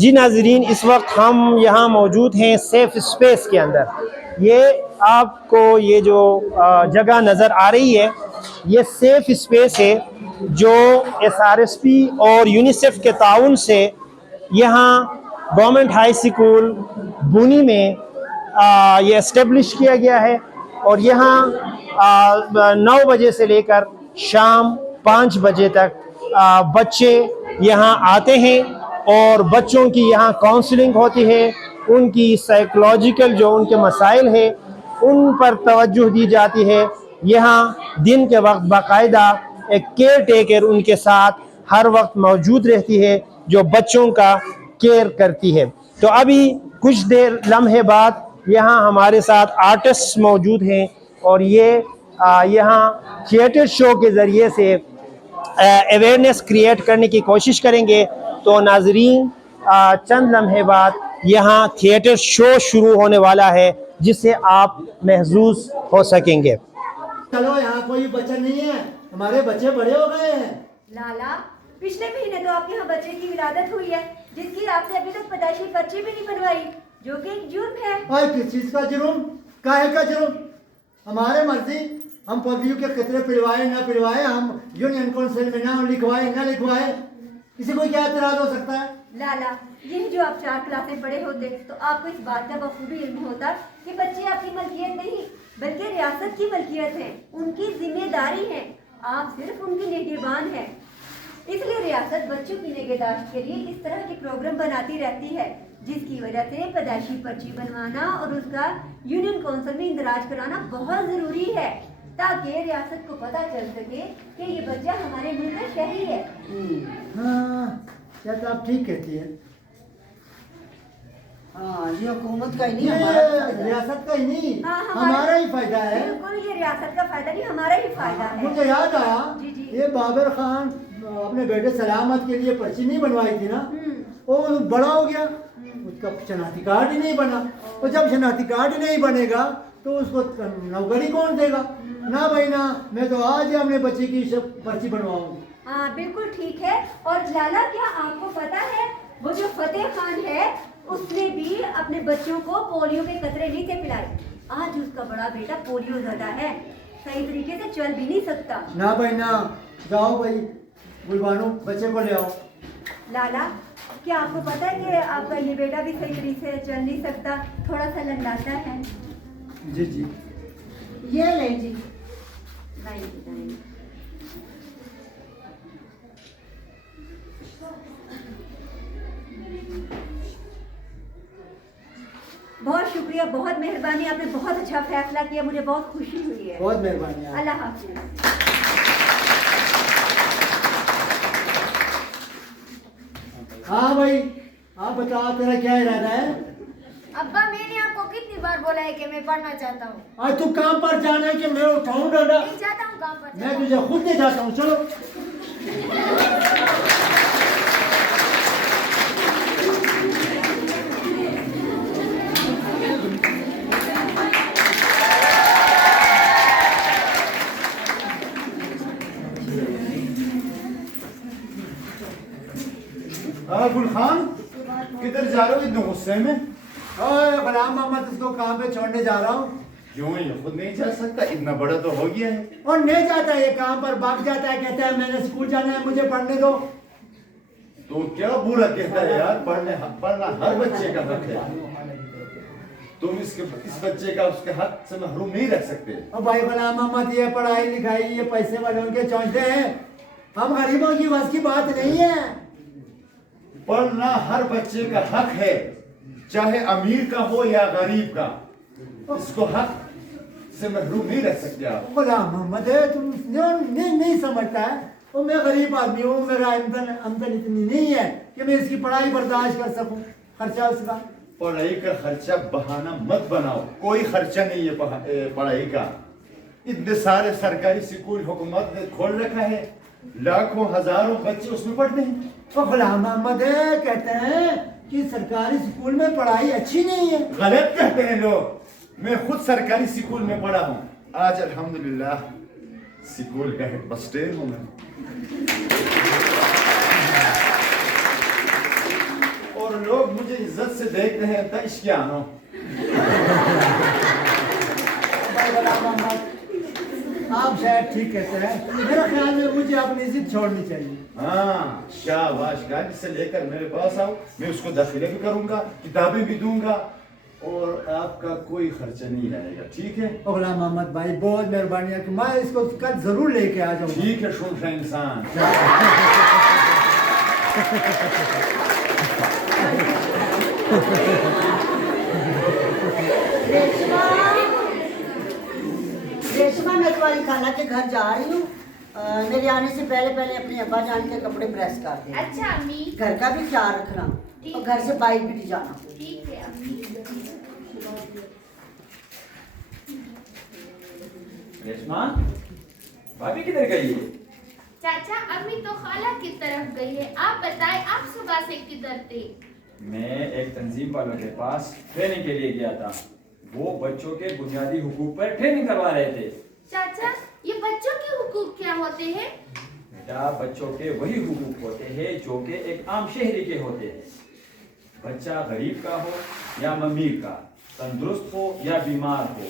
जी नाजरीन, इस वक्त हम यहाँ मौजूद हैं सेफ स्पेस के अंदर। ये आपको ये जो जगह नज़र आ रही है, ये सेफ स्पेस है जो SRSP और यूनिसेफ के ताउन से यहाँ गवर्नमेंट हाई स्कूल बुनी में ये इस्टेब्लिश किया गया है। और यहाँ 9 बजे से लेकर शाम 5 बजे तक बच्चे यहाँ आते हैं और बच्चों की यहाँ काउंसलिंग होती है। उनकी साइकोलॉजिकल जो उनके मसाइल है उन पर तवज्जो दी जाती है। यहाँ दिन के वक्त बाकायदा एक केयर टेकर उनके साथ हर वक्त मौजूद रहती है जो बच्चों का केयर करती है। तो अभी कुछ देर लम्हे बाद यहाँ हमारे साथ आर्टिस्ट मौजूद हैं और ये यहाँ थिएटर शो के ज़रिए से अवेयरनेस क्रिएट करने की कोशिश करेंगे। तो नाजरीन, चंद लम्हे बाद यहाँ थिएटर शो शुरू होने वाला है जिससे आप महसूस हो सकेंगे। चलो, यहाँ कोई बच्चा नहीं है, हमारे बच्चे बड़े हो गए हैं। लाला, पिछले महीने तो आपके यहाँ बच्चे की विलादत हुई है जिसकी आपने अभी तक पैदाइशी पर्ची भी नहीं बनवाई, जो कि एक जुर्म है। और किस चीज का जुर्म? काहे का जुर्म? हमारे मर्जी, हम पोलियो के कतरे पिलवाए ना पिलवाए, हम यूनियन काउंसिल में ना लिखवाए ना लिखवाए, किसी को क्या एतराज हो सकता है? लाला, यही जो आप 4 क्लासें पढ़े होते तो आपको इस बात का बखूबी इल्म होता कि बच्चे आपकी मलकियत नहीं बल्कि रियासत की मलकियत है, उनकी जिम्मेदारी है। आप सिर्फ उनकी निगहबान हैं। इसलिए रियासत बच्चों की निगहदाश्त के लिए इस तरह के प्रोग्राम बनाती रहती है जिसकी वजह से पैदाइशी पर्ची बनवाना और उसका यूनियन काउंसिल में इंदराज कराना बहुत जरूरी है ताकि रियासत को पता चल सके कि ये बच्चा हमारे मुल्क का शहरी है। हाँ, क्या तो आप ठीक कहती है। हाँ, ये हुकूमत का ही नहीं, ये हमारा रियासत का ही नहीं, हाँ, हमारा ही फायदा है। बिल्कुल, ये रियासत का फायदा नहीं, हमारा ही फायदा है। मुझे याद आया, जी, जी। ये बाबर खान अपने बेटे सलामत के लिए पर्ची नहीं बनवाई थी ना, वो बड़ा हो गया, उसका शनाख्ती कार्ड ही नहीं बना। तो जब शनाख्ती कार्ड ही नहीं बनेगा तो उसको नौकरी कौन देगा? ना भाई ना, मैं तो आज ही अपने बच्चे की पर्ची बनवाऊंगी। हाँ, बिल्कुल ठीक है। और लाला, क्या आपको पता है वो जो फतेह खान है उसने भी अपने बच्चों को पोलियो के कतरे नहीं थे पिलाए। आज उसका बड़ा बेटा पोलियो ज़्यादा है, सही तरीके से चल भी नहीं सकता। ना भाई ना, जाओ भाई गुलबानो, बच्चे को ले आओ। लाला, क्या आपको पता है कि आपका ये बेटा भी सही तरीके से चल नहीं सकता, थोड़ा सा लंडाता है? जी जी, ये ले जी। नहीं। बहुत शुक्रिया, बहुत मेहरबानी, आपने बहुत अच्छा फैसला किया, मुझे बहुत खुशी हुई है। बहुत मेहरबानी। अल्लाह हाफिज़। हाँ भाई, आप बताओ तेरा क्या इरादा है? अब्बा, मैंने आपको कितनी बार बोला है कि मैं पढ़ना चाहता हूँ। आज तू काम पर जाना है कि मैं उठाऊं डंडा? नहीं चाहता हूँ काम पर। मैं तुझे खुद ले जाता हूँ, चलो। गुल खान, किधर जा रहे हो इतने गुस्से में? गुलाम मोहम्मद, इसको काम पे छोड़ने जा रहा हूँ। क्यों, ये खुद नहीं जा सकता? इतना बड़ा तो हो गया है। और नहीं जाता, ये काम पर भाग जाता है, कहता है मैंने स्कूल जाना है, मुझे पढ़ने दो। तो क्या बुरा कहता है यार, पढ़ना हर बच्चे का हक है। तुम इस बच्चे का उसके हक से महरूम नहीं रख सकते। और भाई गुलाम मोहम्मद, ये पढ़ाई लिखाई ये पैसे वाले उनके चौंचते हैं, हम गरीबों की बस की बात नहीं है। पढ़ना हर बच्चे का हक है, चाहे अमीर का हो या गरीब का। इसको हक से महरूम नहीं रख सकते आप। गुलाम मोहम्मद, तुम नहीं समझता है, वो मैं गरीब आदमी हूँ, मेरा आमदन इतनी नहीं है कि मैं इसकी पढ़ाई बर्दाश्त कर सकूं, खर्चा उसका। पढ़ाई का खर्चा बहाना मत बनाओ, कोई खर्चा नहीं है पढ़ाई का। इतने सारे सरकारी स्कूल हुकूमत ने खोल रखा है, लाखों हजारों बच्चे उसमें पढ़ते हैं। तो गुलाम मोहम्मद कहते हैं कि सरकारी स्कूल में पढ़ाई अच्छी नहीं है। गलत कहते हैं लोग। मैं खुद सरकारी स्कूल में पढ़ा हूँ, आज अल्हम्दुलिल्लाह स्कूल का हेड मास्टर हूँ मैं। और और लोग मुझे इज्जत से देखते हैं तश क्या नो आप शायद ठीक कहते हैं, मेरा ख्याल में मुझे अपनी जिद छोड़नी चाहिए। हाँ शाबाश, गाड़ी से लेकर मेरे पास आओ, मैं उसको दाखिले भी करूंगा, किताबें भी दूंगा और आपका कोई खर्चा नहीं रहेगा, ठीक है? गुलाम मोहम्मद भाई बहुत मेहरबानी है कि मैं इसको कल जरूर लेके आ जाऊंगा। ठीक है शूफा इंसान। रेशमा, रेशमा मैं तुम्हारी खाला के घर जा रही हूँ। मेरे आने से पहले पहले अपने अब्बा जान के कपड़े प्रेस कर दे। अच्छा अम्मी। घर का भी ख्याल रखना और घर से बाइक भी नहीं जाना। ठीक है अम्मी। रेशमा, भाभी किधर गई है? चाचा अम्मी तो खाला की तरफ गई है। आप बताएं आप सुबह से किधर थे? मैं एक तंजीम वालों के पास ट्रेनिंग के लिए गया था। वो बच्चों के बुनियादी हुकूक पर ट्रेनिंग करवा रहे थे। चाचा ये बच्चों के हुकूक क्या होते हैं? बेटा, बच्चों के वही हुकूक होते हैं जो कि एक आम शहरी के होते हैं। बच्चा गरीब का हो या अमीर का, तंदुरुस्त हो या बीमार हो,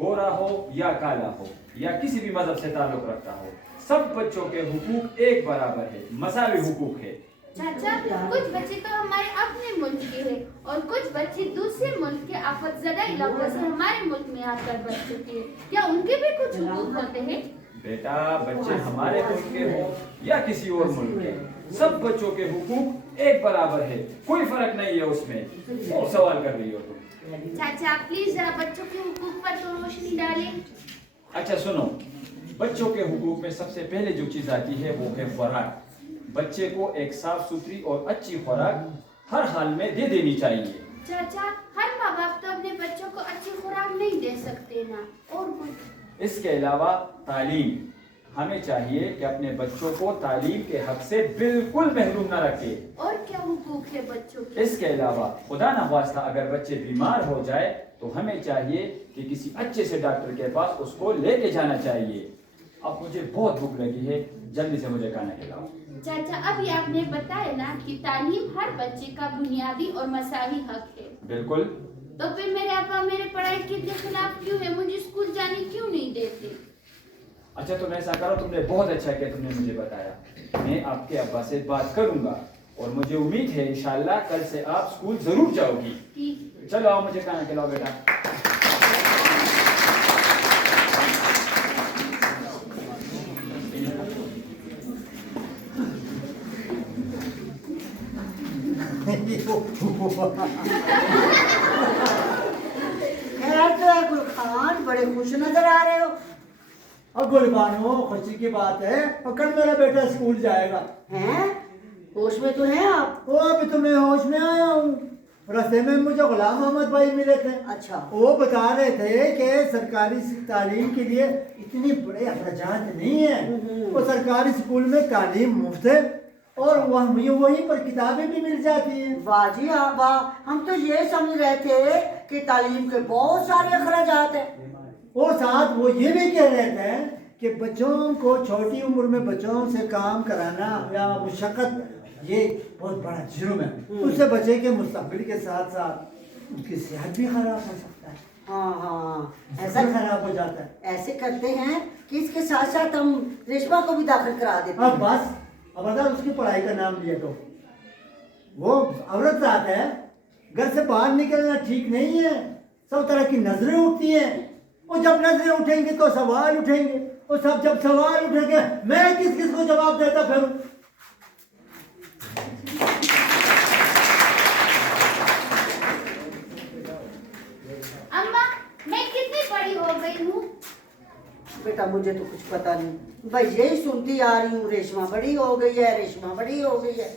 गोरा हो या काला हो या किसी भी मजहब से ताल्लुक रखता हो, सब बच्चों के हुकूक एक बराबर है, मसावी हुकूक है। चाचा कुछ बच्चे तो हमारे अपने मुल्क के हैं और कुछ बच्चे दूसरे मुल्क के आफतजदा इलाकों से हमारे मुल्क में आकर बच चुके हैं। क्या उनके भी कुछ हुकूक होते हैं? बेटा, बच्चे हमारे मुल्क के हो या किसी और मुल्क के, सब बच्चों के हुकूक एक बराबर है, कोई फर्क नहीं है उसमें। और सवाल कर रही हो तुम? चाचा प्लीज जरा बच्चों के हुकूक पर तो रोशनी डालें। अच्छा सुनो, बच्चों के हुकूक में सबसे पहले जो चीज आती है वो है खुराक। बच्चे को एक साफ सुथरी और अच्छी खुराक हर हाल में दे देनी चाहिए। चाचा हर माँ बाप तो अपने बच्चों को अच्छी खुराक नहीं दे सकते ना, और कुछ? इसके अलावा तालीम, हमें चाहिए कि अपने बच्चों को तालीम के हक से बिल्कुल महरूम न रखे। और क्या हुकूक है बच्चों के? इसके अलावा खुदा न वास्ता अगर बच्चे बीमार हो जाए तो हमें चाहिए कि किसी अच्छे से डॉक्टर के पास उसको लेके जाना चाहिए। अब मुझे बहुत भूख लगी है, जल्दी से मुझे खाना खिलाओ। चाचा अभी आपने बताया ना कि तालीम हर बच्चे का बुनियादी और मसावी हक है। बिल्कुल। तो फिर मेरे पापा मेरे पढ़ाई के खिलाफ क्यों है? मुझे स्कूल जाने क्यों नहीं देते? अच्छा तुम ऐसा करो, तुमने बहुत अच्छा किया, तुमने मुझे बताया। मैं आपके अब्बा से बात करूंगा और मुझे उम्मीद है इंशाल्लाह कल से आप स्कूल जरूर जाओगी। ठीक। चलो आओ, मुझे खाना खिलाओ बेटा। खैर तो है गुलखान, बड़े खुश नजर आ रहे हो। और गुलबानो खुशी की बात है, और कल मेरा बेटा स्कूल जाएगा। हैं? होश में तो हैं आप? वो अभी तो मैं होश में आया हूँ। रास्ते में मुझे गुलाम मोहम्मद भाई मिले थे। अच्छा। वो बता रहे थे कि सरकारी तालीम के लिए इतनी बड़े अखराजात नहीं है। वो सरकारी स्कूल में तालीम मुफ्त है और वहीं पर किताबें भी मिल जाती हैं। वाह जी वाह, हम तो ये समझ रहे थे कि तालीम के बहुत सारे अखराजात हैं। और साथ वो ये भी कह रहे थे कि बच्चों को छोटी उम्र में बच्चों से काम कराना या मुशक्कत ये बहुत बड़ा जुर्म है। उससे बच्चे के मुस्तकबिल के साथ साथ उनकी सेहत भी खराब हो सकता है। हाँ हाँ, ऐसा खराब हो जाता है। ऐसे करते हैं कि इसके साथ साथ हम रेशमा को भी दाखिल करा देते अब हैं। बस खबरदार उसकी पढ़ाई का नाम लिया तो वो औरत जात है, घर से बाहर निकलना ठीक नहीं है। सब तरह की नजरें उठती हैं और जब नजरें उठेंगी तो सवाल उठेंगे और सब जब सवाल उठेंगे मैं किस किस को जवाब देता फिरूं। अम्मा मैं कितनी बड़ी हो गई हूँ? बेटा मुझे तो कुछ पता नहीं, भाई यही सुनती आ रही हूँ, रेशमा बड़ी हो गई है, रेशमा बड़ी हो गई है।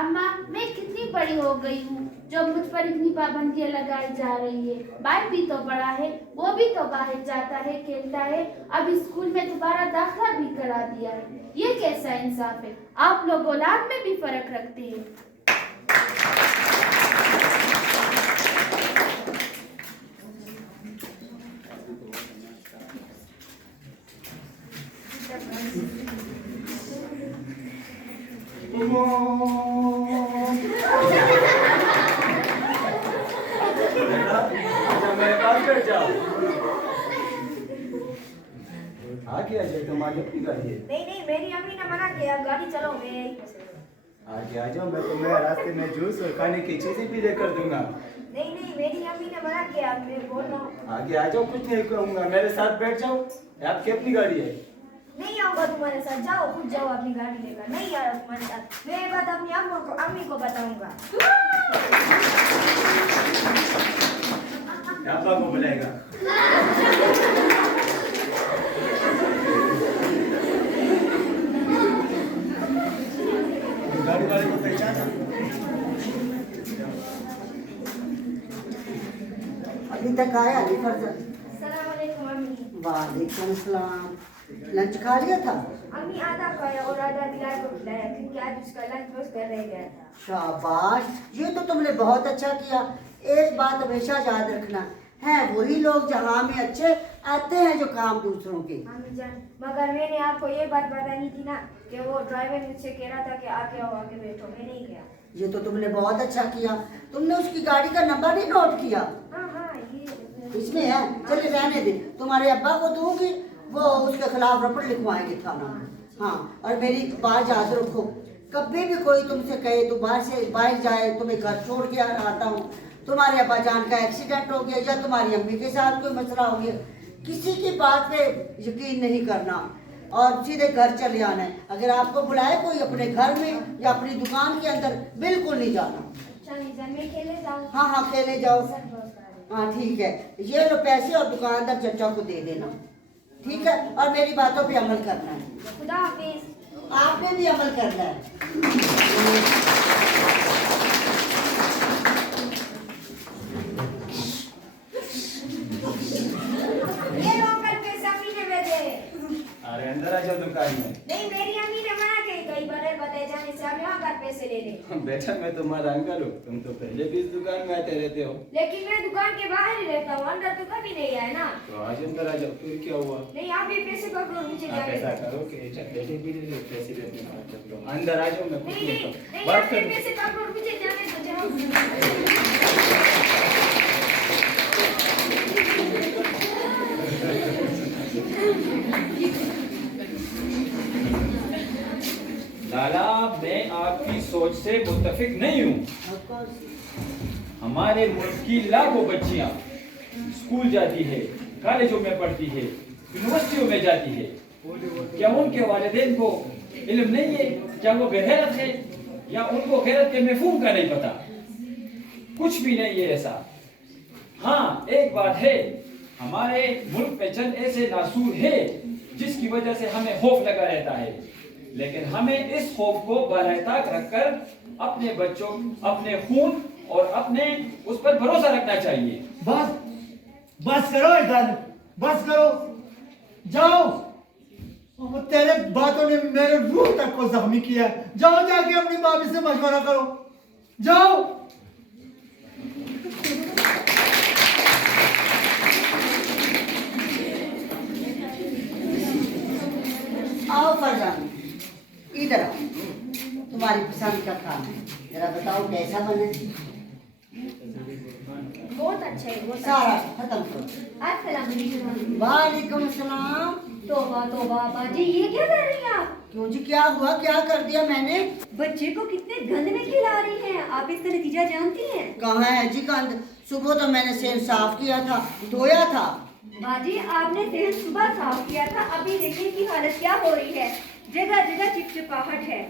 अम्मा मैं कितनी बड़ी हो गई हूँ जो मुझ पर इतनी पाबंदियां लगाई जा रही है? भाई भी तो बड़ा है, वो भी तो बाहर जाता है, खेलता है, अब स्कूल में दोबारा दाखिला भी करा दिया है। ये कैसा इंसाफ है? आप लोग औलाद में भी फर्क रखते हैं। तुम्हारी अपनी गाड़ी है। नहीं नहीं, मेरी अम्मी ने मना किया, गाड़ी चलो, मैं यहीं से। आगे आ जाओ, मैं तुम्हें रास्ते में जूस और खाने की चीजें भी लेकर दूंगा। नहीं नहीं, मेरी अम्मी ने मना किया, मैं बोल रहा हूँ। आगे आ जाओ, कुछ नहीं कहूंगा, मेरे साथ बैठ जाओ। आपकी अपनी गाड़ी है। नहीं आऊंगा तुम्हारे साथ, जाओ खुद जाओ अपनी गाड़ी लेकर, नहीं आ रहा तुम्हारे साथ। मैं ये बात अपनी अम्मी को बताऊंगा। अब्बा को बुलाएगा। गाड़ी वाले को पहचाना? अभी तक आया नहीं फर्जन। अस्सलाम वालेकुम अम्मी। वालेकुम सलाम। लंच खा लिया था? अम्मी आधा खाया और आधा बिलाल को खिलाया, क्योंकि आज उसका लंच बॉक्स कर रह गया था। शाबाश, ये तो तुमने बहुत अच्छा किया। एक बात हमेशा याद रखना है, वही लोग जहाँ में अच्छे आते हैं जो काम दूसरों के। अम्मी जान, मगर मैंने आपको ये बात बतानी थी ना कि वो ड्राइवर मुझसे कह रहा था कि आके आओ, आके बैठो, मैं नहीं गया। ये तो तुमने बहुत अच्छा किया। तुमने उसकी गाड़ी का नंबर नहीं नोट किया? हाँ हाँ, ये इसमें है, चले रहने दे। तुम्हारे अब्बा को दूंगी, वो उसके खिलाफ रपट लिखवाएंगे थाना। हाँ, और मेरी बात याद रखो, कभी भी कोई तुमसे कहे तो बाहर जाए, तुम्हें घर छोड़ के आता हूँ, तुम्हारे अब्बा जान का एक्सीडेंट हो गया या तुम्हारी अम्मी के साथ कोई मसला हो गया, किसी की बात पे यकीन नहीं करना और सीधे घर चले आना है। अगर आपको बुलाए कोई अपने घर में या अपनी दुकान के अंदर, बिल्कुल नहीं जाना। अच्छा अम्मी जान, मैं खेले जाऊँ? हाँ हाँ, खेले जाओ। सब दोस्त आ रहे हैं। हाँ ठीक है, ये लो पैसे और दुकानदार चचा को दे देना, ठीक है? और मेरी बातों पे अमल करना है। खुदा हाफिज। आपने भी अमल करना है। ये लो अंकल, पैसे अम्मी ने भेजे। अरे अंदर आ जाओ दुकान में। नहीं, मेरी अम्मी ने मना की, कई बगैर बताए जाने से आप यहाँ कर पैसे ले ले। बेटा मैं तुम्हारा अंकल हूँ, तुम तो पहले भी इस दुकान में आते रहते हो। लेकिन मैं दुकान के बाहर ही रहता हूँ, अंदर तो कभी नहीं आया ना। तो आज अंदर आ जाओ, फिर क्या हुआ? नहीं, आप भी पैसे पकड़ो, मुझे आप जाने ऐसा दो। करो कि चॉकलेटें भी ले लो, पैसे देते बात कर लो। अंदर आ जाओ, मैं कुछ नहीं नहीं नहीं कहूँ। नहीं, बात आप भी करो। पैसे पकड़ो, मुझे जाने दो, जाओ। लाला, मैं आपकी सोच से मुत्तफिक नहीं हूँ। हमारे मुल्क की लाखों बच्चियां स्कूल जाती है, कॉलेजों में पढ़ती है, यूनिवर्सिटियों में जाती है। क्या उनके वालिदैन को इल्म नहीं है? क्या वो बेगैरत है या उनको गैरत के मफहूम का नहीं पता? कुछ भी नहीं है ऐसा। हाँ, एक बात है, हमारे मुल्क में चंद ऐसे नासूर है जिसकी वजह से हमें खौफ लगा रहता है, लेकिन हमें इस खौफ को बराए ताक रखकर अपने बच्चों, अपने खून और अपने उस पर भरोसा रखना चाहिए। बस करो इधर, बस करो, जाओ। वो तेरे बातों ने मेरे रूह तक को जख्मी किया है। जाओ, जाके अपनी भाभी से मशवरा करो, जाओ। आओ फरजान, इधर आओ। तुम्हारी पसंद का खाना है, जरा बताओ कैसा बने? बहुत अच्छा है, बहुत सारा अच्छा। खत्म करो। अस्सलाम वालेकुम। वालेकुम सलाम। तौबा तौबा, बाजी ये क्या कर रही हैं आप? क्यों जी, क्या हुआ? क्या कर दिया मैंने? बच्चे को कितने गंद में खिला रही हैं, आप इसका नतीजा जानती हैं? कहाँ है जी गंद? सुबह तो मैंने सेहन साफ किया था, धोया था। बाजी, आपने सेहन सुबह साफ किया था, अभी देखिए की हालत क्या हो रही है। जगह जगह चिपचिपाहट है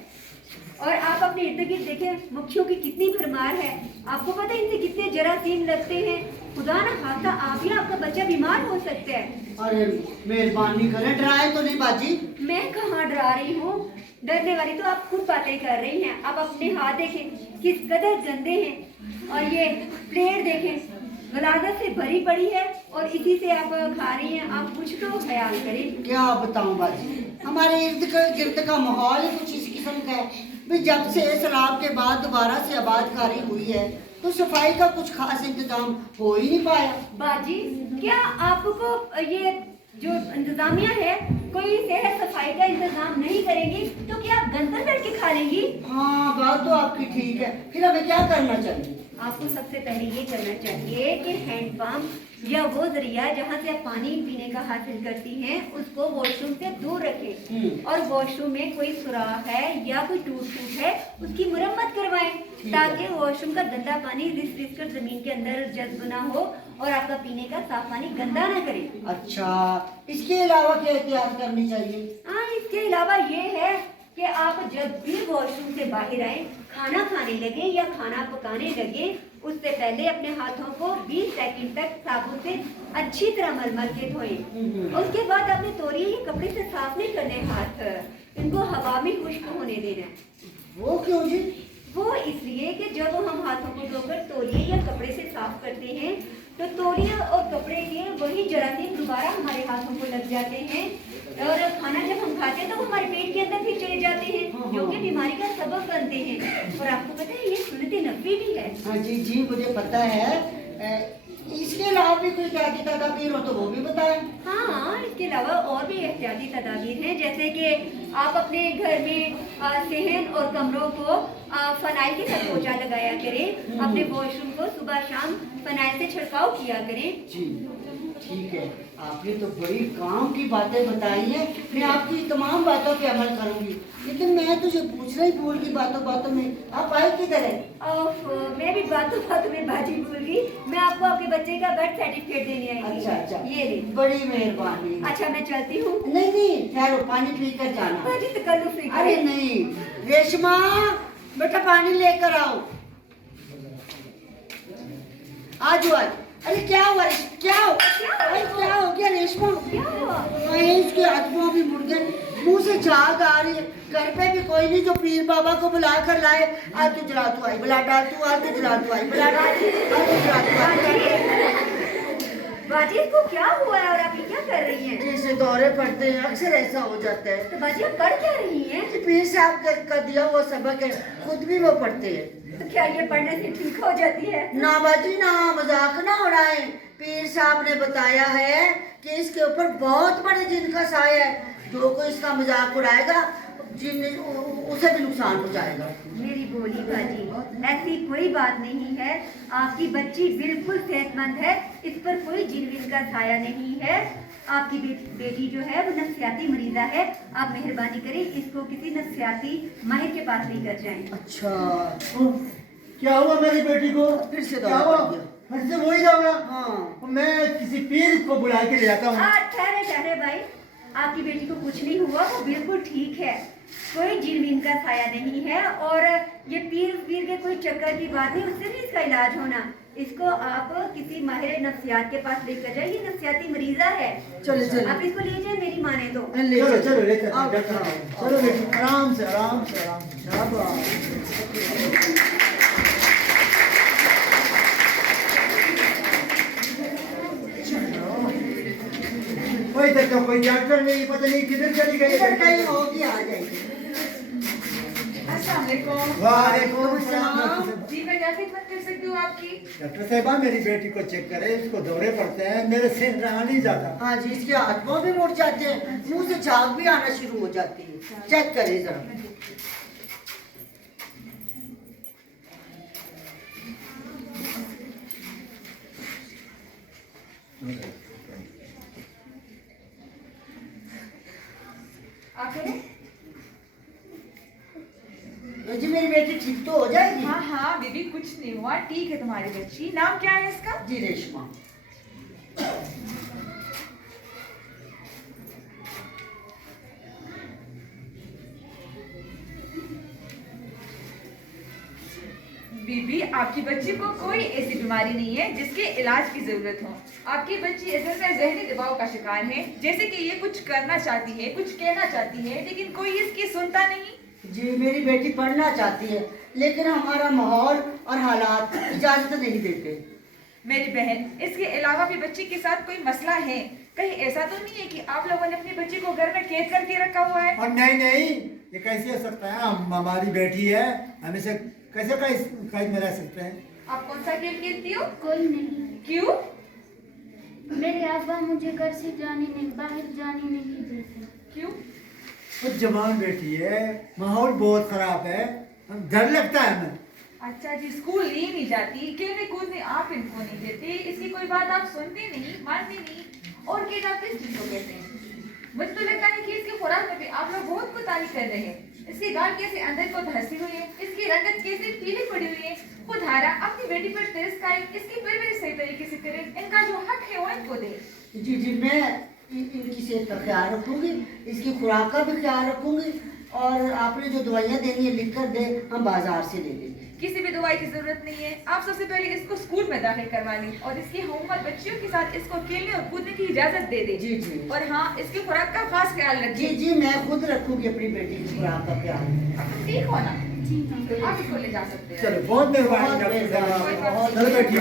और आप अपने इर्द गिर्द देखें, मक्खियों की कितनी भरमार है। आपको पता है इनसे कितने जरासीम लगते हैं। खुदा न खास्ता आप या आपका बच्चा बीमार हो सकता है। अरे मेहरबानी करें, डराए तो नहीं बाजी। मैं कहाँ डरा रही हूँ, डरने वाली तो आप खुद बातें कर रही हैं। आप अपने हाथ देखें किस कदर गंदे हैं और ये प्लेट देखें गलादत से भरी पड़ी है और इसी से आप खा रही हैं। आप कुछ तो ख्याल करें। क्या बताऊं बाजी, हमारे इर्द गिर्द का माहौल ही कुछ इस किस्म का है। भाई जब से सैलाब के बाद दोबारा से आबादकारी हुई है तो सफाई का कुछ खास इंतजाम हो ही नहीं पाया। बाजी, क्या आपको ये जो इंतजामिया है कोई सेहत सफाई का इंतजाम नहीं करेंगी तो क्या आप गंदर बैठ के खा लेंगी? हाँ बात तो आपकी ठीक है, फिर हमें क्या करना चाहिए? आपको सबसे पहले ये करना चाहिए कि हैंडपंप या वो जरिया जहाँ से आप पानी पीने का हासिल करती हैं उसको वॉशरूम से दूर रखें और वॉशरूम में कोई सुराख है या कोई टूट फूट है उसकी मुरम्मत करवाएं ताकि वॉशरूम का गंदा पानी रिस रिस कर जमीन के अंदर जज्ब ना हो और आपका पीने का साफ पानी गंदा ना करे। अच्छा, इसके अलावा क्या एहतियात करनी चाहिए? हाँ, इसके अलावा ये है कि आप जब भी वॉशरूम से बाहर आए, खाना खाने लगे या खाना पकाने लगे, उससे पहले अपने हाथों को 20 सेकंड तक साबुन से अच्छी तरह मल के धोएं। उसके बाद आपने तौलिए या कपड़े से साफ नहीं करने हाथ, इनको हवा में खुश्क होने देना है। वो क्यों जी? वो इसलिए कि जब हम हाथों को धोकर तौलिए या कपड़े से साफ करते हैं तो तौलिए और कपड़े के वही जरासीम दोबारा हमारे हाथों को लग जाते हैं और खाना जब हम खाते हैं तो वो हमारे पेट के अंदर फिर चले जाते हैं जो कि बीमारी का सबब बनते हैं। और आपको पता है ये सुन्नत नबी भी है। हाँ जी जी मुझे पता है। इसके अलावा भी कोई एहतियाती तदाबीर हो तो वो भी बताएं। हाँ, इसके अलावा और भी एहतियाती तदाबीर हैं जैसे कि आप अपने घर में सहन और कमरों को फनाइल के साथ पोछा लगाया करें। अपने वॉशरूम को सुबह शाम फनाइल से छिड़काव किया करें। जी ठीक है, आपने तो बड़ी काम की बातें बताई हैं। मैं आपकी तमाम बातों पे अमल करूंगी, लेकिन मैं तुझे पूछना ही भूल गई बातों बातों में। आप आए किधर है? मैं भी बातों बातों में बाजी भूल गई। मैं आपको आपके बच्चे का बर्थ सर्टिफिकेट देने आई थी। अच्छा अच्छा, ये ले। बड़ी मेहरबानी। अच्छा मैं चलती हूँ। नहीं नहीं ठहरो, पानी पी कर जाना। बाजी तो कर लो फ्री। अरे नहीं रेशमा, बेटा पानी लेकर आओ। आज आज अरे क्या हुआ? क्या हो गया रेशमा? क्या हुआ? इसके हाथों भी मुड़ गए, मुंह से झाग आ रही है। घर पे भी कोई नहीं जो पीर बाबा को बुला कर लाए। आज तू जला तू आई बुला डाल तू, आज तू जला तू आई बुला डाल, आज तू जला तू आई। बाजी इसको क्या हुआ है और आप ये क्या कर रही हैं? जैसे दौरे पड़ते हैं अक्सर ऐसा हो जाता है। तो बाजी आप कर क्या रही हैं? पीर साहब का दिया हुआ सबक है, खुद भी वो पढ़ते हैं। तो क्या ये पढ़ने से ठीक हो जाती है? ना बाजी ना, मजाक ना उड़ाएं। पीर साहब ने बताया है कि इसके ऊपर बहुत बड़े जिन का साया है। जो कोई इसका मजाक उड़ाएगा जिन उसे भी नुकसान पहुंचाएगा। मेरी बोली बाजी, ऐसी कोई बात नहीं है। आपकी बच्ची बिल्कुल सेहतमंद है, इस पर कोई जिन का साया नहीं है। आपकी बेटी जो है वो नफ्सियाती मरीजा है। आप मेहरबानी करें इसको किसी नफ्सियाती माहिर के पास लेकर जाएं। अच्छा क्या हुआ मेरी बेटी को? फिर से क्या हुआ? फिर से वही दौरा? हाँ मैं किसी पीर को बुला के ले आता हूँ। ठहरे भाई, आपकी बेटी को कुछ नहीं हुआ, वो बिल्कुल ठीक है। कोई जिन का साया नहीं है और ये पीर के कोई चक्कर की बात नहीं, उससे नहीं इसका इलाज होना। इसको आप किसी माहिर नफ्सियात के पास लेकर जाइए, ये नफ्सियाती मरीजा है। चलो आप इसको ले जाए, मेरी माने तो। चलो लेकर आओ, चलो बेटी, आराम से आराम से आराम से। कोई तो कोई डॉक्टर नहीं, पता नहीं किधर चली गई। कहीं होगी, आ जाएगी। वालेकुम सलाम। जी मैं क्या खिदमत कर सकती हूँ आपकी? डॉक्टर साहिबा मेरी बेटी को चेक करे, इसको दौरे पड़ते हैं, मेरे से रहा नहीं जाता। हाँ जी, इसके हाथों भी मुड़ जाते हैं, मुंह से झाग भी आना शुरू हो जाती है। चेक करें जरा। जी मेरी बेटी ठीक तो हो जाएगी? हाँ हाँ दीदी कुछ नहीं हुआ, ठीक है तुम्हारी बच्ची। नाम क्या है इसका? जी रेशमा। बीबी आपकी बच्ची को कोई ऐसी बीमारी नहीं है जिसके इलाज की जरूरत हो। आपकी बच्ची असल में जहनी दबाव का शिकार है। जैसे कि ये कुछ करना चाहती है, कुछ कहना चाहती है, लेकिन कोई इसकी सुनता नहीं। जी मेरी बेटी पढ़ना चाहती है, लेकिन हमारा माहौल और हालात इजाजत नहीं देते। मेरी बहन, इसके अलावा भी बच्ची के साथ कोई मसला है? कहीं ऐसा तो नहीं है कि आप लोगों ने अपनी बच्ची को घर में कैद करके रखा हुआ है? और नहीं, ये कैसे हो सकता है? हमारी बेटी है, हम इसे कैसे कैद में रह सकते हैं? आप कौन सा खेल खेलती हो? कोई नहीं। क्यों? मेरे अब्बा मुझे घर से बाहर जाने नहीं देते। क्यों? वो जवान बेटी है, माहौल बहुत खराब है, डर लगता है हमें। अच्छा जी, स्कूल ये नहीं जाती, खेलने कूदने आप इनको नहीं देते, इसकी कोई बात आप सुनते नहीं, मानते नहीं, और क्या आप इस चीज को कहते हैं? मुझे तो लगता है कि इसकी खुराक में भी आप लोग बहुत कोताही कर रहे हैं। इसकी गाल कैसे अंदर को धंसी हुई है, इसकी रंगत कैसे पीली पड़ी हुई है। खुद हारा अपनी बेटी पर तरस खाए, इसकी परवरिश सही तरीके से करे, इनका जो हक है वो इनको दे। जी मैं इनकी सेहत का ख्याल रखूंगी, इसकी खुराक का भी ख्याल रखूंगी, और आपने जो दवाइयाँ देनी है लिख कर दे, हम बाजार से ले लेंगे। किसी भी दवाई की जरूरत नहीं है, आप सबसे पहले इसको स्कूल में दाखिल करवा लें और इसकी होमवर्क बच्चियों के साथ इसको खेलने और कूदने की इजाजत दे दें। जी। और हाँ, इसकी खुराक का खास ख्याल रखिए। जी मैं खुद रखूंगी अपनी बेटी की खुराक का ख्याल। ठीक हो ना? आप इसको ले जा सकते हैं। चलो, बहुत मेहरबानी बहुत डॉक्टर मेहरबानी, साहब। बहुत चलो बैठिए।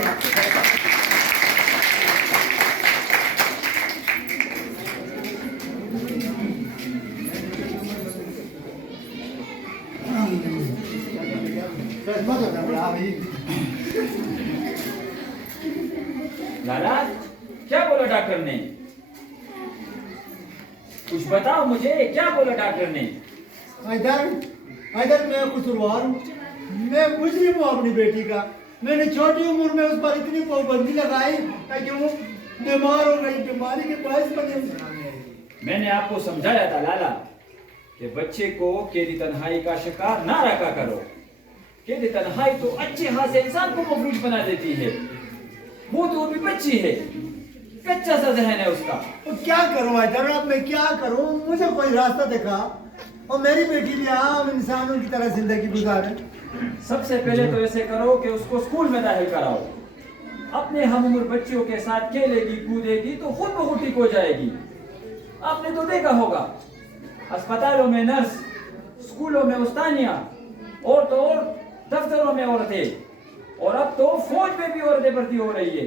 लाला, क्या बोला डॉक्टर ने? कुछ बताओ मुझे, क्या बोला डॉक्टर ने? इधर मैं कसूरवार हूँ, मैं मुजरिम हूँ अपनी बेटी का। मैंने छोटी उम्र में उस पर इतनी पाबंदी लगाई ताकि वो बीमार हो गई, बीमारी के बायस बने। मैंने आपको समझाया था लाला कि बच्चे को कैदी तन्हाई का शिकार ना रखा करो। कैदी तन्हाई तो अच्छे हाथ से इंसान को मफलूज बना देती है। वो तो अभी बच्ची है, कच्चा सा जहन है उसका। तो क्या करूँ इधर, अब मैं क्या करूँ? मुझे कोई रास्ता दिखा और मेरी बेटी भी आम इंसानों की तरह जिंदगी गुजारे। सबसे पहले तो ऐसे करो कि उसको स्कूल में दाखिल कराओ। अपने हम उम्र बच्चियों के साथ खेलेगी कूदेगी तो खुद ब खुद ठीक हो जाएगी। आपने तो देखा होगा, अस्पतालों में नर्स, स्कूलों में उस्तानिया, और तो और दफ्तरों में औरतें, और अब तो फौज में भी औरतें भर्ती हो रही है।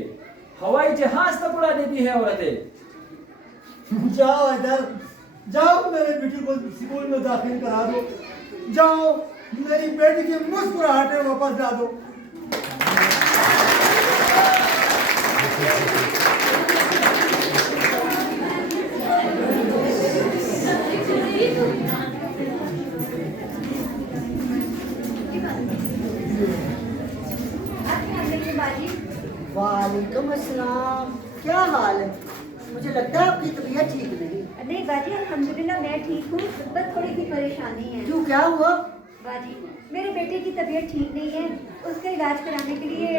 हवाई जहाज तक उड़ा देती है औरतें। जाओ इधर, जाओ मेरे बेटी को स्कूल में दाखिल करा दो, जाओ मेरी बेटी की मुस्कुराहटें वापस ला दो। वालेकुम अस्सलाम, क्या हाल है? मुझे लगता है आपकी तबीयत ठीक नहीं। नहीं बाजी, अल्हम्दुलिल्लाह मैं ठीक हूँ, बस थोड़ी सी परेशानी है। क्यों, क्या हुआ? बाजी, मेरे बेटे की तबीयत ठीक नहीं है, उसका इलाज कराने के लिए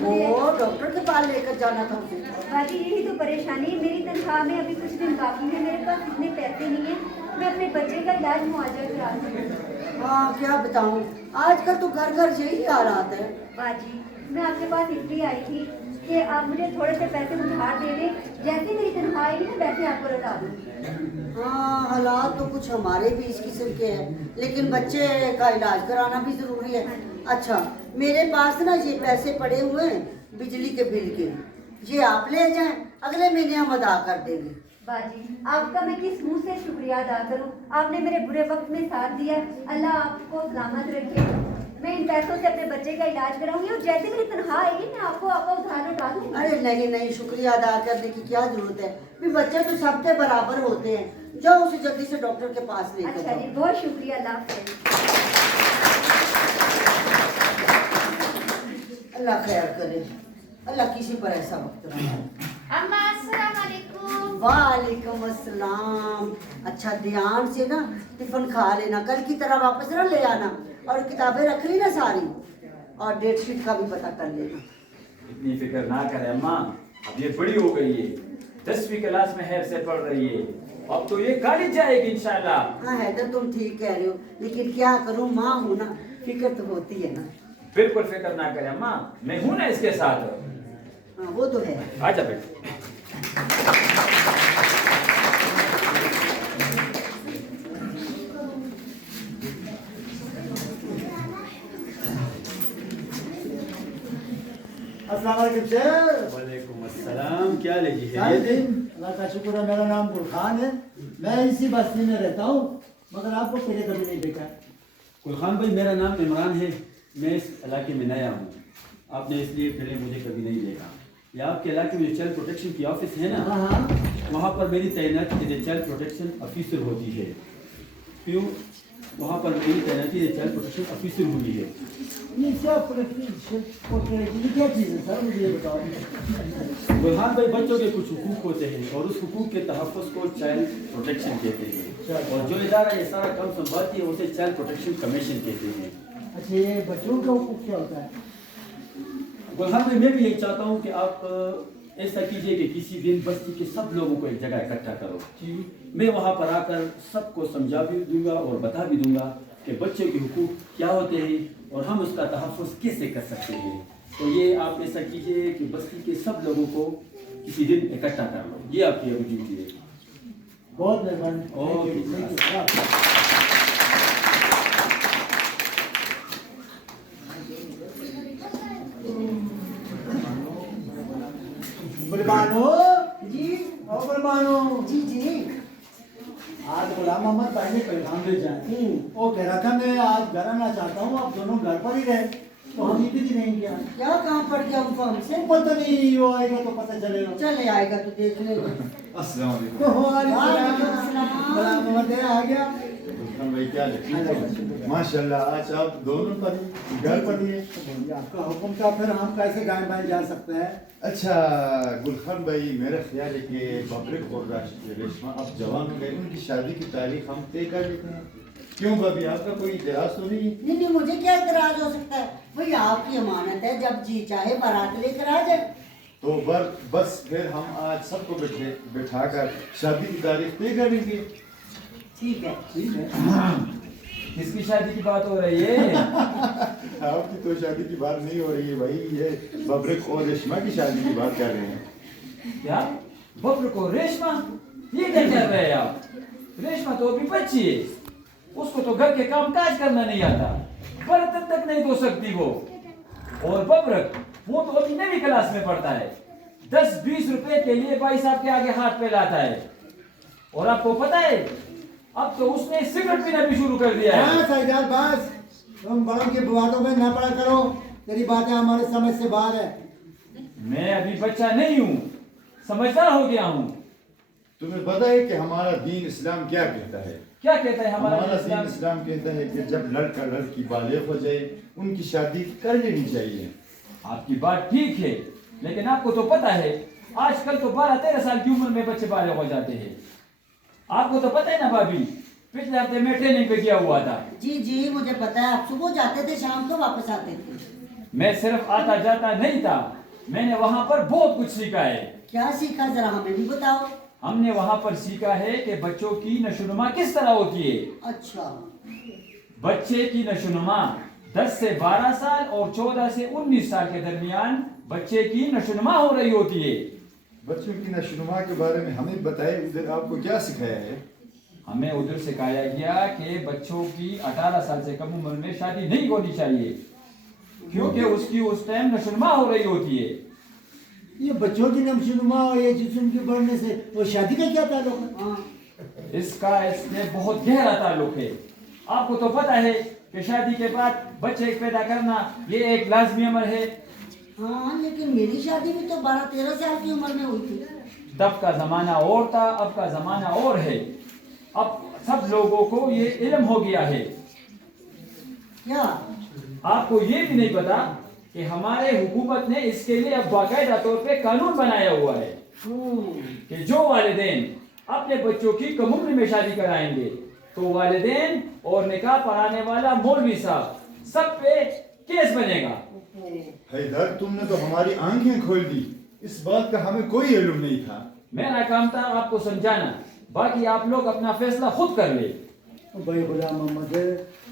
वो डॉक्टर के पास लेकर जाना था उसे। बाजी यही तो परेशानी है, मेरी तनख्वाह में अभी कुछ दिन बाकी है, मेरे पास इतने पैसे नहीं है मैं अपने बच्चे का इलाज मुआवजा करा सकूँ। हाँ क्या बताऊँ, आजकल तो घर घर यही हालात है। बाजी मैं आपके पास इसलिए आई थी कि आप मुझे थोड़े से पैसे उधार दे दें, जैसे मेरी तनख्वाह आएगी ना वैसे आपको लौटा दूँगी। हाँ हालात तो कुछ हमारे भी इस किस्म के हैं, लेकिन बच्चे का इलाज कराना भी जरूरी है। अच्छा मेरे पास ना ये पैसे पड़े हुए हैं बिजली के बिल के, ये आप ले जाएं, अगले महीने हम अदा कर देंगे। बाजी आपका मैं किस मुंह से शुक्रिया अदा करूं, आपने मेरे बुरे वक्त में साथ दिया, अल्लाह आपको सलामत रखे। मैं इन पैसों से अपने बच्चे का इलाज कराऊंगी और जैसे मेरी तनख्वाह आएगी मैं आपको आपका उधार लौटा दूंगी। अरे नहीं नहीं, शुक्रिया अदा करने की क्या जरूरत है, भी बच्चे तो सबके बराबर होते हैं। जाओ उसे जल्दी से डॉक्टर के पास लेकर अच्छा जी, जाओ। बहुत शुक्रिया, अल्लाह हाफ़िज़। अल्लाह खैर करे, अल्लाह किसी पर ऐसा वक्त न लाए। अम्मा अस्सलाम वालेकुम। वालेकुम अस्सलाम। अच्छा ध्यान से ना टिफिन खा लेना, कल की तरह वापस ना ले आना, और किताबें रख ली ना सारी, और डेट शीट का भी पता कर लेना। इतनी फिक्र ना करें अम्मा, अब ये बड़ी हो गई है, 10वीं क्लास में है से पढ़ रही है, अब तो ये कॉलेज जाएगी इंशाल्लाह। हाँ हैदर तुम ठीक कह रहे हो, लेकिन क्या करूँ, माँ हूँ ना, फिक्र तो होती है ना। बिल्कुल फिक्र ना करें अम्मा, मैं हूं ना इसके साथ। हाँ वो तो है। आजा बेटा। अस्सलाम वालेकुम सर। वालेकुम अस्सलाम, क्या लगी है? अल्लाह का शुक्र है, मेरा नाम गुलखान है, मैं इसी बस्ती में रहता हूँ, मगर आपको पहले कभी नहीं देखा। गुलखान भाई, मेरा नाम इमरान है, मैं इस इलाके में नया हूँ, आपने इसलिए पहले मुझे कभी नहीं देखा। ये आपके इलाके में जो चाइल्ड प्रोटेक्शन की ऑफिस है ना, हाँ हाँ वहाँ पर मेरी तैनाती चाइल्ड प्रोटेक्शन ऑफिसर होती है। क्यों? वहाँ पर मेरी तैनाती चाइल्ड प्रोटेक्शन ऑफिसर हुई है। ये क्या क्या चीज़ है सर, मुझे ये बताओ। बुरहान भाई, बच्चों के कुछ हुकूक होते हैं और उस हुकूक के तहफ़्फ़ुज़ को चाइल्ड प्रोटेक्शन कहते हैं, और जो इदारा ये सारा काम संभालती है उसे चाइल्ड प्रोटेक्शन कमीशन कहते हैं। अच्छा, ये बच्चों का हुकूक क्या होता है? बुरहान भाई, मैं भी यही चाहता हूँ कि आप ऐसा कीजिए कि किसी दिन बस्ती के सब लोगों को एक जगह इकट्ठा करो। मैं वहाँ पर आकर सबको समझा भी दूंगा और बता भी दूंगा कि बच्चों के हुकूक क्या होते हैं और हम उसका तहफ़्फ़ुज़ कैसे कर सकते हैं। तो ये आप ऐसा कीजिए कि बस्ती के सब लोगों को किसी दिन इकट्ठा कर लो। ये आपकी अभी ड्यूटी है। बहुत मेहरबानी। बुलबानो जी और बुलबानो, जी जी। आज गुलाम मोहम्मद भाई ने पैगाम भेजा है। वो कह रहा था मैं आज घर आना चाहता हूँ, आप दोनों घर पर ही रहे, तो हम इतनी नहीं किया। क्या काम पड़ गया उनको हमसे? पता नहीं, वो आएगा तो पता चलेगा। चले आएगा तो देख लेंगे। अस्सलाम वालेकुम। गुलाम मोहम्मद आ गया। गुलशन भाई क्या है? माशाल्लाह, आज आप दोनों पर घर पर ही हैं। आपका हुक्म था, फिर हम कैसे गाय बाएं जा सकते हैं? अच्छा गुलशन भाई, मेरा ख्याल है कि बबरिक और रेशमा अब जवान हो गए, उनकी शादी की तारीख हम तय कर लेते हैं। क्यों भाभी, आपका कोई इतराज तो नहीं? नहीं नहीं, मुझे क्या इतराज हो सकता है? भाई आपकी अमानत है, जब जी चाहे बारात लेकर आ जाए। तो बस फिर हम आज सबको बैठाकर शादी की तारीख तय करेंगे। ठीक है। ठीक है। किसकी शादी की बात हो रही है? आपकी तो शादी की बात नहीं हो रही है भाई, ये बबरिक और रेशमा की शादी की बात कर रहे हैं। क्या? बबरिक और रेशमा? ये क्या कर रहे हैं आप? रेशमा तो अभी बच्ची है, उसको तो घर के काम काज करना नहीं आता, बर्तन तक नहीं धो सकती वो। और बबरक, वो तो अभी 9वीं क्लास में पढ़ता है, 10-20 रुपए के लिए भाई साहब के आगे हाथ फैलाता है। और आपको पता है, अब तो उसने सिगरेट पीना भी शुरू कर दिया है। हाँ सैदार, बस तुम बड़ों की बातों में ना पड़ा करो, तेरी बातें हमारे समझ से बाहर है। मैं अभी बच्चा नहीं हूँ, समझदार हो गया हूँ। तुम्हें पता है कि हमारा दीन इस्लाम क्या कहता है? क्या कहता है हमारा हमारा इस्लाम? दीन इस्लाम कहता है कि जब लड़का लड़की बालिग हो जाए उनकी शादी कर लेनी चाहिए। आपकी बात ठीक है, लेकिन आपको तो पता है आजकल तो 12-13 साल की उम्र में बच्चे बालिग हो जाते हैं। आपको तो पता है ना भाभी, पिछले हफ्ते मैं ट्रेनिंग पे गया हुआ था। जी जी मुझे पता है, आप सुबह जाते थे, शाम को वापस आते थे। मैं सिर्फ आता जाता नहीं था, मैंने वहाँ पर बहुत कुछ सीखा है। क्या सीखा, जरा हमें भी बताओ। हमने वहाँ पर सीखा है कि बच्चों की नशोनुमा किस तरह होती है। अच्छा। बच्चे की नशोनुमा 10 से 12 साल और 14 से 19 साल के दरमियान बच्चे की नशोनुमा हो रही होती है। बच्चों की नशोनुमा के बारे में हमें बताए, उधर आपको क्या सिखाया है? हमें उधर सिखाया गया कि बच्चों की 18 साल से कम उम्र में शादी नहीं होनी चाहिए, क्योंकि उसकी उस टाइम नशोनुमा हो रही होती है। ये बच्चों की नमशुनुमा और ये जिस्म के बढ़ने से वो शादी का क्या ताल्लुक है? हाँ। इसका इसमें बहुत गहरा ताल्लुक है। आपको तो पता है कि शादी के बाद बच्चे पैदा करना ये एक लाजमी अमर है। हाँ, लेकिन मेरी शादी भी तो 12-13 साल की उम्र में हुई थी। तब का जमाना और था, अब का जमाना और है। अब सब लोगों को ये इल्म हो गया है। क्या? आपको ये भी नहीं पता कि हमारे हुकूमत ने इसके लिए अब बाकायदा तौर पे कानून बनाया हुआ है कि जो वालिदैन अपने बच्चों की कम उम्र में शादी कराएंगे तो वालिदैन और निकाह पढ़ाने वाला मौलवी साहब सब पे केस बनेगा। हैदर, तुमने तो हमारी आंखें खोल दी, इस बात का हमें कोई इल्म नहीं था। मेरा काम था आपको समझाना, बाकी आप लोग अपना फैसला खुद कर ले। भाई गुलाम मोहम्मद,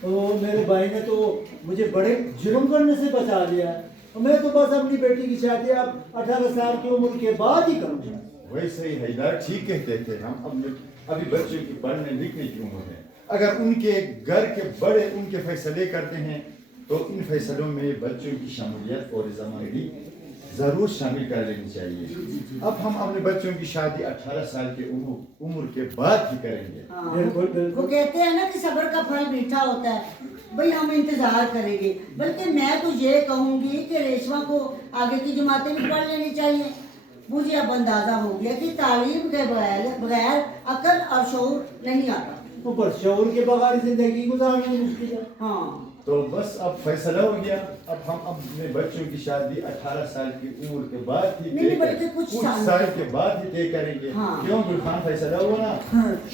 तो मेरे भाई ने तो मुझे बड़े जुर्म करने से बचा लिया। मैं तो बस अपनी बेटी की शादी अब 18 साल की उम्र के बाद ही करूँगा। वैसे ही हैदर ठीक कहते थे, हम अभी बच्चों की पढ़ने लिखने की उम्र है। अगर उनके घर के बड़े उनके फैसले करते हैं तो इन फैसलों में बच्चों की शमूलियत और रजामंदी जरूर शामिल कर लेनी चाहिए। अब हम अपने बच्चों की शादी 18 साल की उम्र के बाद ही करेंगे। हाँ, बिल्कुल, बिल्कुल। वो कहते हैं ना कि सब्र का फल मीठा होता है। भाई हम इंतजार करेंगे, बल्कि मैं तो ये कहूंगी कि रेशमा को आगे की जमातें भी पढ़ लेनी चाहिए। मुझे अब अंदाजा हो गया कि तालीम के बगैर अकल और शऊर नहीं आता। ऊपर शऊर के बगैर जिंदगी गुजारना मुश्किल है। हाँ, तो बस अब फैसला हो गया। अब हम अपने बच्चों की शादी 18 साल की उम्र के बाद ही नहीं, बल्कि कुछ साल के बाद ही तय करेंगे। हाँ। क्यों गुलखान, फैसला हुआ ना?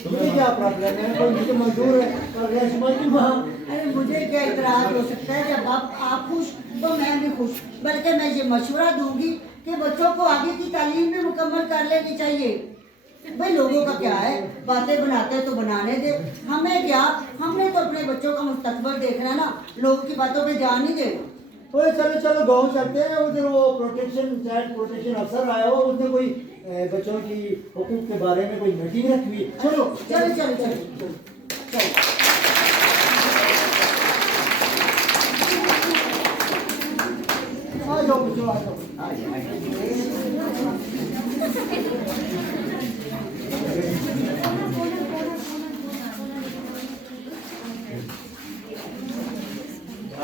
तुम्हें क्या प्रॉब्लम है? कोई मुझे मजदूर है और रेशमा की माँ। अरे मुझे क्या इतराज हो सकता है? जब आप खुश तो मैं भी खुश। बल्कि मैं ये मशवरा दूंगी कि बच्चों को आगे की तालीम भी मुकम्मल कर लेनी चाहिए। भाई लोगों का क्या है, बातें बनाते तो बनाने दे, हमें क्या, हमने तो अपने बच्चों का मुस्तकबिल देखना है ना, लोगों की बातों पे ध्यान नहीं देना। ओए चलो चलो गाँव चलते हैं। उधर वो चाइल्ड प्रोटेक्शन अफसर आया हो, उसने कोई बच्चों की हुकूक के बारे में कोई मीटिंग रखी है। चलो चलो चलो चलो चलो। आ जाओ बच्चों, आ जाओ।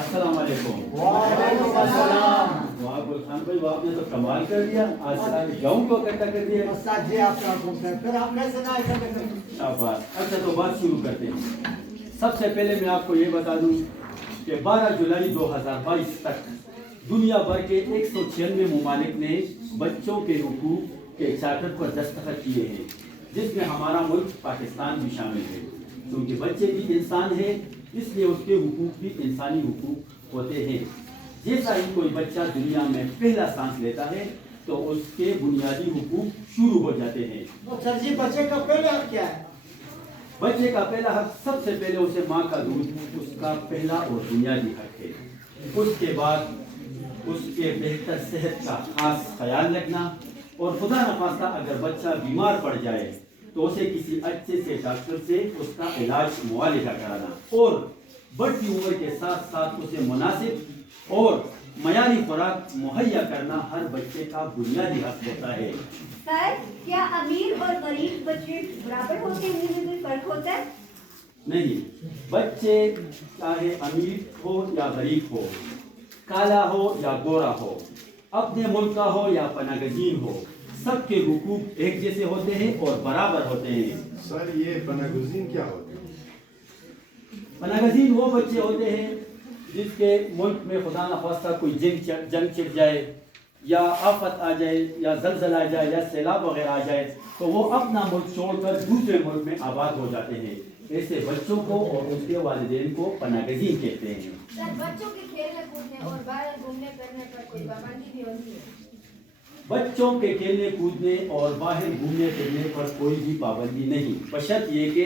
अस्सलाम वालेकुम। वालेकुम अस्सलाम। वाह गुलखान भाई, वाह, आपने तो कमाल कर दिया। आज सारे गाँव को इकट्ठा कर दिया। उस्ताद जी आपका हुक्म है। फिर आप कैसे ना ऐसा करते? शाबाश। अच्छा तो बात शुरू करते हैं। सबसे पहले मैं आपको ये बता दूं कि 12 जुलाई 2022 तक दुनिया भर के 196 ममालिक ने बच्चों के हुकूक के चार्टर पर दस्तखत किए हैं, जिसमें हमारा मुल्क पाकिस्तान भी शामिल है। क्योंकि बच्चे भी इंसान हैं, इसलिए उसके हुकूक भी इंसानी हुकूक होते हैं। जैसा ही कोई बच्चा दुनिया में पहला सांस लेता है तो उसके बुनियादी हुकूक शुरू हो जाते हैं। तो सर जी, बच्चे का पहले हक क्या है? बच्चे का पहला हक, सबसे पहले उसे माँ का दूध उसका पहला और बुनियादी हक है। उसके बाद उसके बेहतर सेहत का खास ख्याल रखना, और खुदा न खास्ता अगर बच्चा बीमार पड़ जाए तो उसे किसी अच्छे से डॉक्टर से उसका इलाज मुआलिजा कराना, और बढ़ती उम्र के साथ साथ उसे मुनासिब और मयारी खुराक मुहैया करना हर बच्चे का बुनियादी हक होता है। सर, क्या अमीर और गरीब बच्चे बराबर होते हैं? इनमें कोई फर्क होता है? नहीं, बच्चे चाहे अमीर हो या गरीब हो, काला हो या गोरा हो, अपने मुल्क का हो या पनागजीन हो, सबके हुकूक एक जैसे होते हैं और बराबर होते हैं। सर, ये पनागजीन क्या होते हैं? पनागजीन वो बच्चे होते हैं जिसके मुल्क में खुदा न खास्ता कोई जंग छिड़ जाए या आफत आ जाए या जलजला आ जाए या सैलाब वगैरह आ जाए, तो वो अपना मुल्क छोड़कर दूसरे मुल्क में आबाद हो जाते हैं। ऐसे बच्चों को और उसके वालिदैन को पनागजीन कहते हैं। सर, बच्चों के खेलने कूदने और बाहर घूमने फिरने पर कोई पाबंदी भी होती है? बच्चों के खेलने कूदने और बाहर घूमने फिरने पर कोई भी पाबंदी नहीं, बशर्त ये कि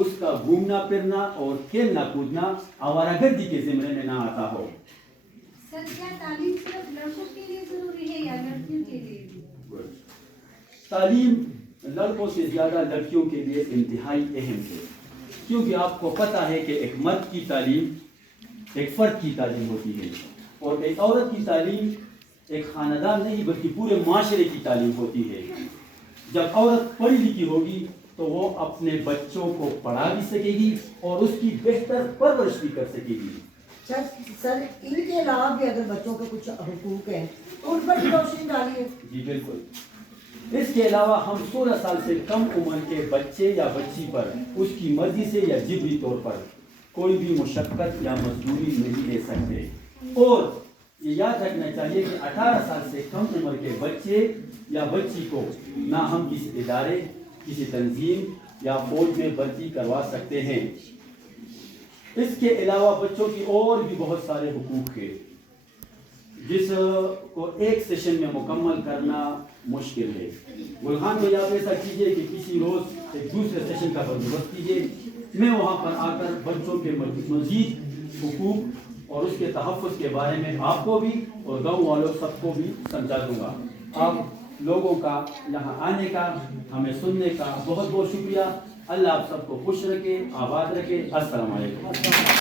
उसका घूमना फिरना और खेलना कूदना आवारागर्दी के ज़िम्मे में ना आता हो। सर, क्या तालीम सिर्फ लड़कों के लिए जरूरी है या लड़कियों के लिए भी? तालीम लड़कों से ज़्यादा लड़कियों के लिए इंतहाई अहम है, क्योंकि आपको पता है कि एक मर्द की तालीम एक फ़र्द की तालीम होती है, और एक औरत की तालीम एक ख़ानदान नहीं बल्कि पूरे माशरे की तालीम होती है। जब औरत पढ़ी लिखी होगी तो वो अपने बच्चों को पढ़ा भी सकेगी और उसकी बेहतर परवरिश भी कर सकेगी। सर, इनके अलावा भी अगर बच्चों के कुछ हुकूक हैं तो उन पर भी रोशनी डालिए। जी बिल्कुल। इसके अलावा हम 16 साल से कम उम्र के बच्चे या बच्ची पर उसकी मर्जी से या जिबरी तौर पर कोई भी मुशक्कत या मजदूरी नहीं ले सकते, और ये याद रखना चाहिए कि 18 साल से कम उम्र के बच्चे या बच्ची को ना हम किसी इदारे, किसी तंजीम या फौज में भर्ती करवा सकते हैं। इसके अलावा बच्चों की और भी बहुत सारे हुकूक हैं जिसको एक सेशन में मुकम्मल करना मुश्किल है। गुलखान भाई, आप ऐसा कीजिए कि किसी रोज़ एक दूसरे सेशन का बंदोबस्त कीजिए, मैं वहाँ पर आकर बच्चों के मज़ीद हुकूक और उसके तहफ़्फ़ुज़ के बारे में आपको भी और गाँव वालों सबको भी समझा दूँगा। आप लोगों का यहाँ आने का, हमें सुनने का बहुत बहुत शुक्रिया। अल्लाह आप सबको खुश रखे, आबाद रखे। अस्सलाम वालेकुम।